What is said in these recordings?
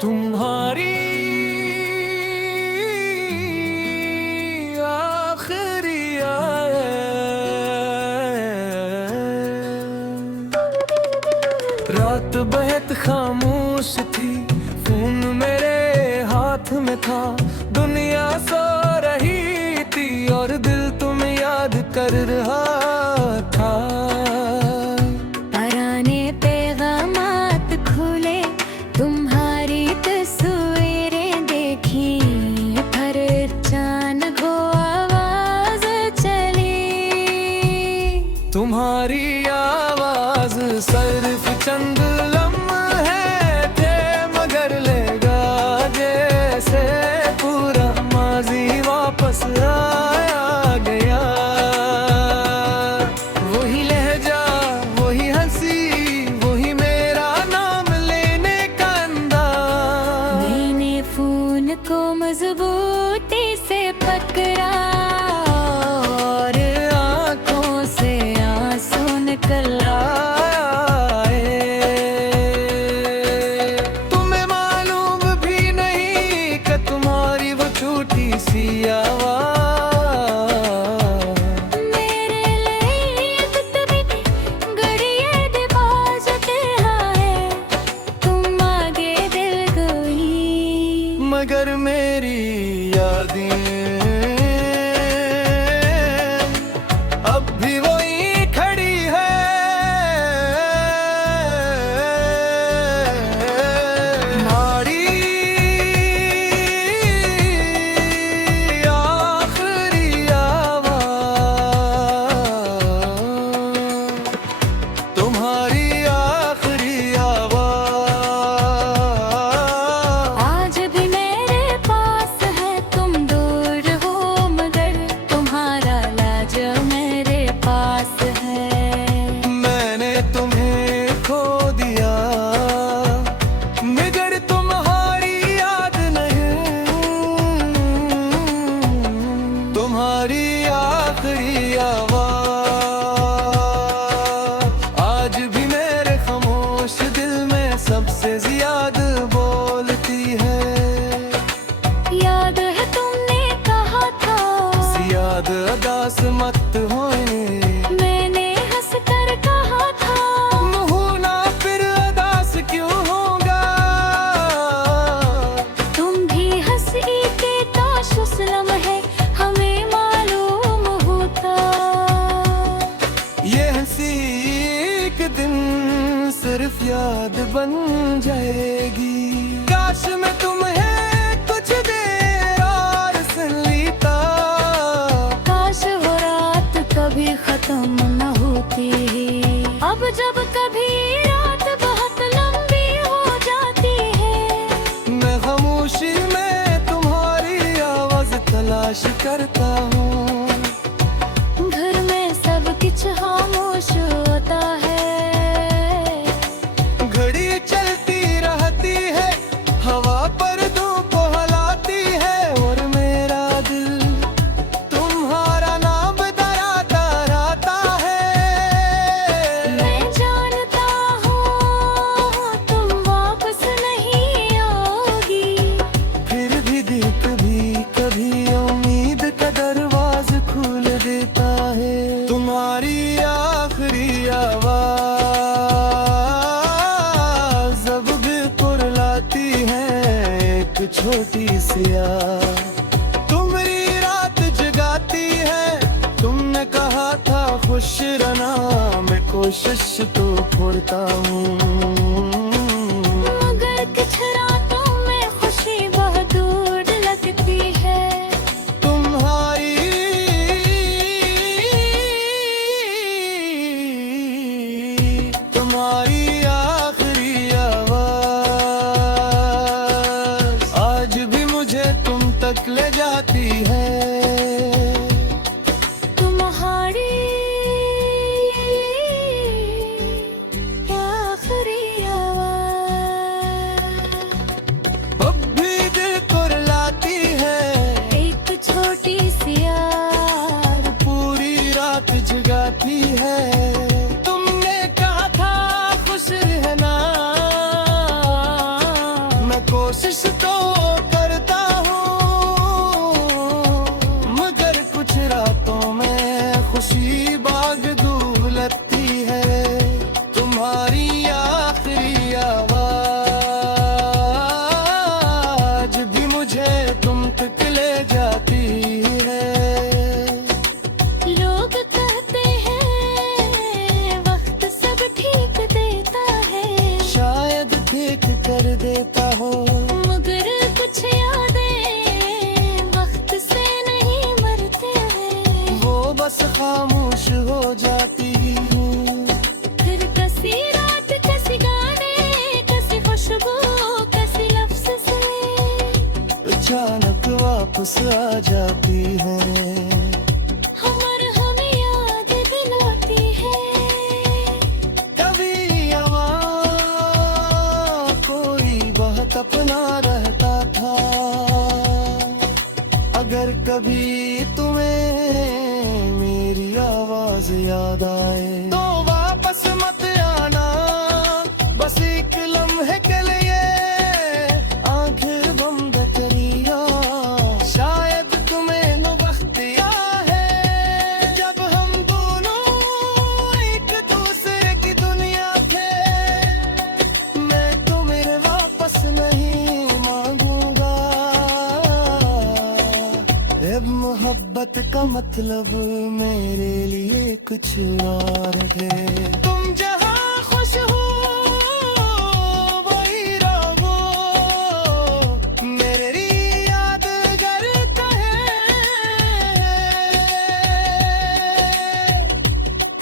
तुम्हारी आखिरी रात बेहद खामोश थी, फोन मेरे हाथ में था, दुनिया सो रही थी और दिल तुम याद कर रहा था। पुराने पैगामात खुले, तुम्हारी तस्वीरें देखी, फिर अचानक वो आवाज चली। तुम्हारी आवाज सिर्फ चंद लम्हे थे, मगर लेगा जैसे पूरा माजी वापस आया गया। वही लहजा, वही हंसी, वही मेरा नाम लेने का अंदाज। मैंने फोन को मजबूती से पकड़ा और आंखों से आंसू निकल आए। तुम्हें मालूम भी नहीं कि तुम्हारी वो झूठी सी आवाज़ मेरे लिए तभी गड़िए दिमाग है, तुम आगे दिल गई। मगर मेरी यादें अब भी वही खड़ी है। हमारी आखिरी आवाज़, तुम्हारी आखिरी आवाज़ आज भी मेरे पास है, तुम दूर हो मगर तुम्हारा लाज मेरे पास है। मैंने तुम्हें खो दिया, मगर तुम्हारी याद नहीं। तुम्हारी आखिरी आवाज़ आज भी मेरे खामोश दिल में सबसे ज्यादा बोलती है। याद है तुमने कहा था, ज्यादा अदास मत होने, मैंने हंस कर कहा था। होना फिर अदास क्यों होगा। तुम भी हंसी के ताशुस लम्हे हमें मालूम होता। ये हंसी एक दिन सिर्फ याद बन जाएगी। काश मैं तुम्हें कुछ देर और सुन लेता, काश वो रात कभी खत्म न होती। अब जब कभी रात बहुत लंबी हो जाती है, मैं खामोशी में तुम्हारी आवाज तलाश करता हूँ। घर में सब कुछ खामोश होता है। घड़ी चलती रहती है, हवा पर्दों को हिलाती है, और मेरा दिल तुम्हारा नाम दोहराता रहता है। मैं जानता हूँ तुम वापस नहीं आओगी, फिर भी दिल कभी कभी उम्मीद का दरवाज़ा खोल देता है। तुम्हारी आखिरी आवाज़ अब भी कुरलाती है, एक छोटी सी याद तुम्हारी रात जगाती है। तुमने कहा था खुश रहना, मैं कोशिश तो करता हूँ, मगर कुछ रातों में खुशी बहुत दूर लगती है। तुम्हारी आखिरी आवाज़ आज भी मुझे तुम तक ले जाती है। तुम्हारी आखिरी कभी तुम्हें मेरी आवाज याद आए तो वापस मत आना, बस एक लम्हे के लिए आंखें बंद करिया। शायद तुम्हें न वक्त याद है जब हम दोनों एक दूसरे की दुनिया थे। मैं तो मेरे वापस नहीं मांगूंगा, अब मोहब्बत का मतलब मेरे लिए कुछ और है। तुम जहाँ खुश हो वही रहो, मेरे लिए यादगार है।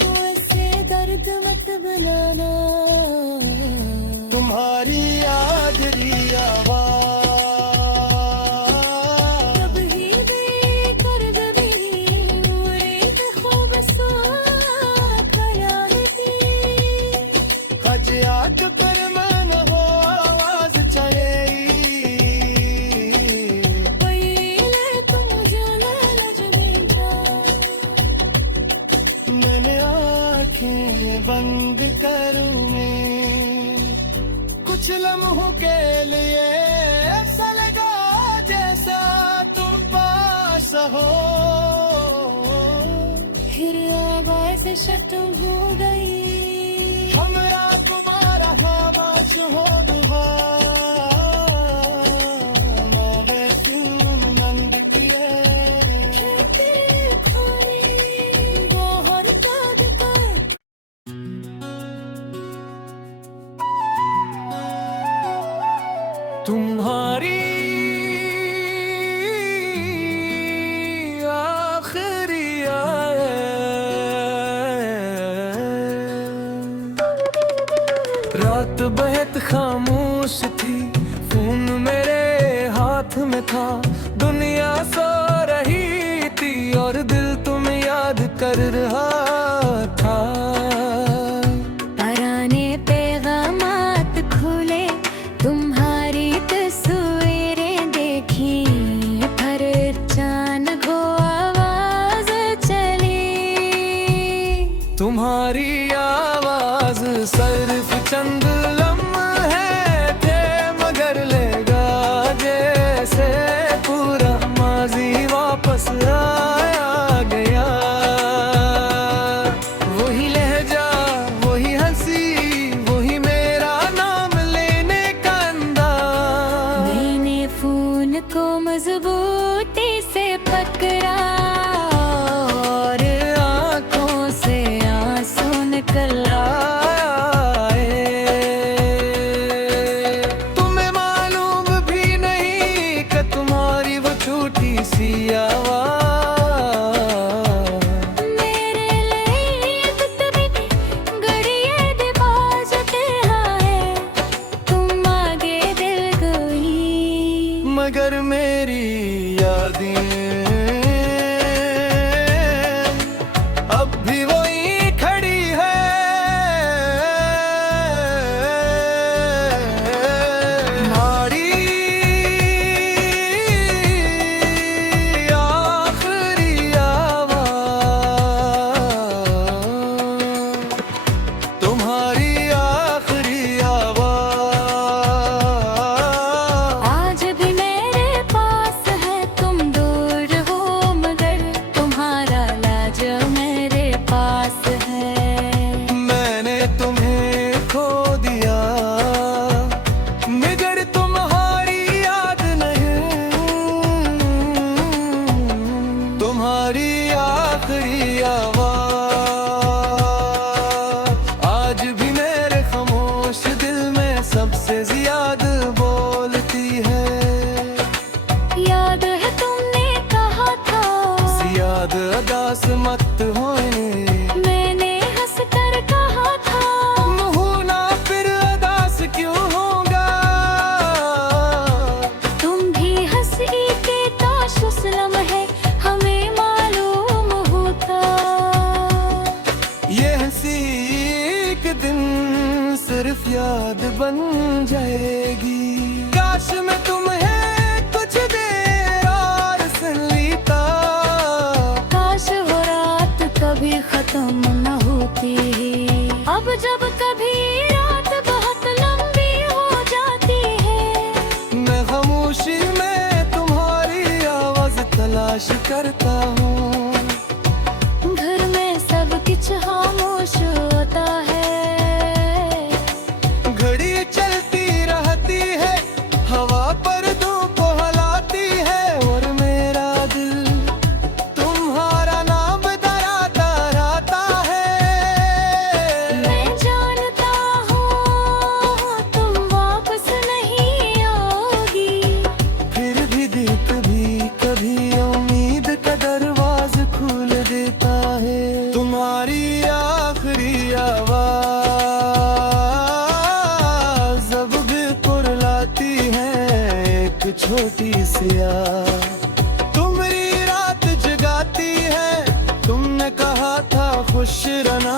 तू ऐसे दर्द मत बनाना, तुम्हारी आखिरी आवाज याद पर मन हो आवाज चाहिए। पहले तुम जाना लजमीता, मैंने आँखें बंद करूँगी कुछ लम्हों के लिए। ऐसा लगा जैसा तुम पास हो, फिर आवाज शटम हो गई। हमरा तुम्हारा आवाज हो दुआ, मावे तुम नंद दिए गोहर का दिखाए। तुम्हारी आखिरी रात बेहद खामोश थी, फोन मेरे हाथ में था। दुनिया सो रही थी और दिल तुम्हें याद कर रहा था। पुराने पैगामात खुले, तुम्हारी तस्वीरें देखी, पर अचानक वो आवाज चली। तुम्हारी आवाज सिर्फ चंद लम्हे थे, मगर लेगा जैसे पूरा माजी वापस आया गया। वही लहजा, वही हंसी, वही मेरा नाम लेने का अंदाज। मैंने फोन को मजबूती से पकड़ा और आंखों से आंसू निकल आए। तुम्हें मालूम भी नहीं कि तुम्हारी वो छोटी सी आवाज मेरे लिए तभी गड़िए डिपॉजिट है। तुम आगे दिल गई, मगर मेरी यादें अब भी वही खड़ी है। हमारी आखिरी आवाज, तुम्हारी आखिरी आवाज आज भी मेरे पास है। तुम दूर हो मगर तुम्हारा लाज मेरे पास है। मैंने तुम्हें खो दिया, मगर तुम्हारी याद नहीं। तुम्हारी आखिरी आवाज आज भी मेरे खामोश दिल में सबसे ज्यादा बोलती है। याद है तुमने कहा था, याद अदास मत होए, मैंने हंस कर कहा था। मुँह ना फिर अदास क्यों होगा। तुम भी हंसी के ताशुस लम्हे हमें मालूम होता। ये हंसी एक दिन सिर्फ याद बन जाएगी। काश मैं तुम्हें कुछ देर और सुन लेता। अब जब कभी रात बहुत लंबी हो जाती है, मैं खामोशी में तुम्हारी आवाज तलाश करता हूँ। घर में सब कुछ खामोश होता है, घड़ी चलती रहती है, हवा पर धूप हलाती है, और मेरा दिल तुम्हारा नाम धराता रहता है। मैं जानता हूँ तुम वापस नहीं आओगी, फिर भी दिल कभी उम्मीद का दरवाज खोल देता है। तुम्हारी आखिरी आवाज अब भी कुरलाती है, एक छोटी सी याद तुम्हारी रात जगाती है। तुमने कहा था खुश रहना,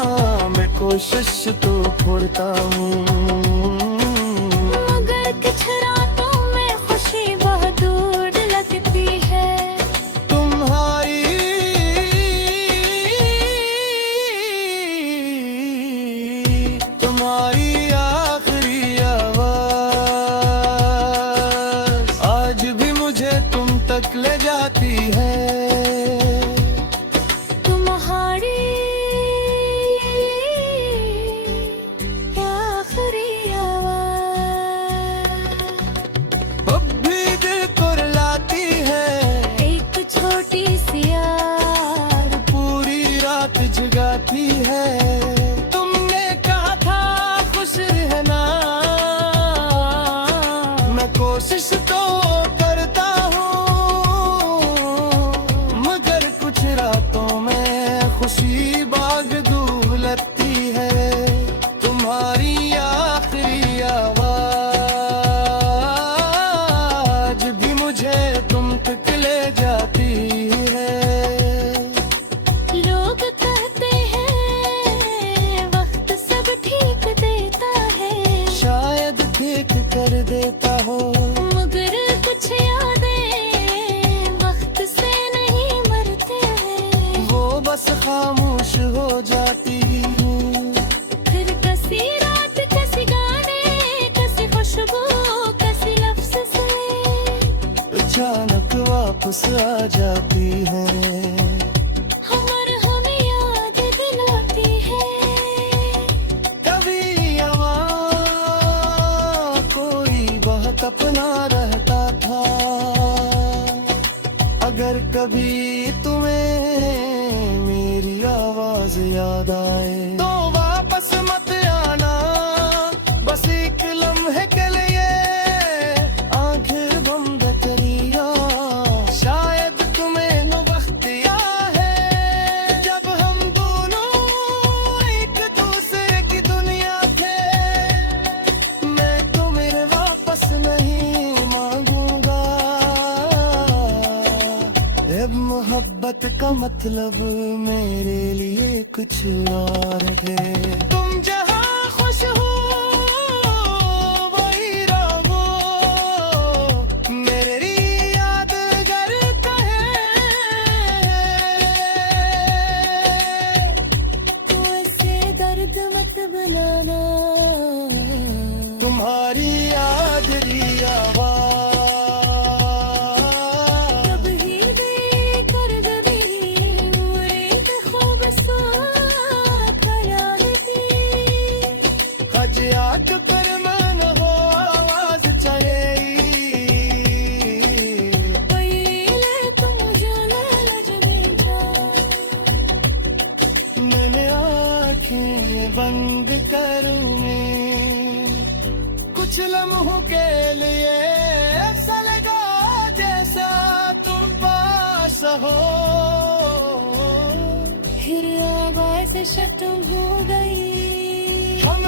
मैं कोशिश तो करता हूँ, मगर कुछ रातों में खुशी बहुत दूर लगती है। तुम्हारी आखिरी आवाज आज भी मुझे तुम तक ले जाती है। तुम्हारी आखिरी आवाज अब भी दिल कुरलाती है, एक छोटी सी याद पूरी रात जगाती है। तुमने कहा था खुश रहना, मैं कोशिश तो करता हूँ, मगर कुछ रातों में खुशी बाग दूर लगती है। तुम्हारी आखिरी आवाज भी मुझे तुम तक ले जाती है। लोग कहते हैं वक्त सब ठीक देता है, शायद ठीक कर देता हो, मगर कुछ यादें वक्त से नहीं मरते हैं। वो बस खामोश हो जाती हूँ। फिर कसी रात कसी गाने कसी खुशबू कसी लफ्ज से अचानक वापस आ जाती है। हमें याद दिलाती है। कभी हवा कोई बहुत अपना रहता था, अगर कभी तुम्हें मेरी आवाज याद आए तो वापस मत आना, बस एक लम्हे के लिए आंखें बंद करिया। शायद तुम्हें नो वक्त याद है जब हम दोनों एक दूसरे की दुनिया थे। मैं तो मेरे वापस नहीं मांगूंगा, अब मोहब्बत का मतलब मेरे लिए कुछ और है। तुम जहाँ खुश हो वही रहो, मेरे लिए यादगार है। तो ऐसे दर्द मत बनाना, तुम्हारी आखिरी आवाज कभी बेकर कभी मुरीद खूबसूरत ख्याल थी। आज आग पर मन हो आवाज चलेगी, पहले तो मुझे लजने जाओ, मैंने आंखें बंद करूंगी कुछ लम्हों के लिए। ऐसा लगा जैसा तुम पास हो, फिर आवाज खत्म हो गई। हम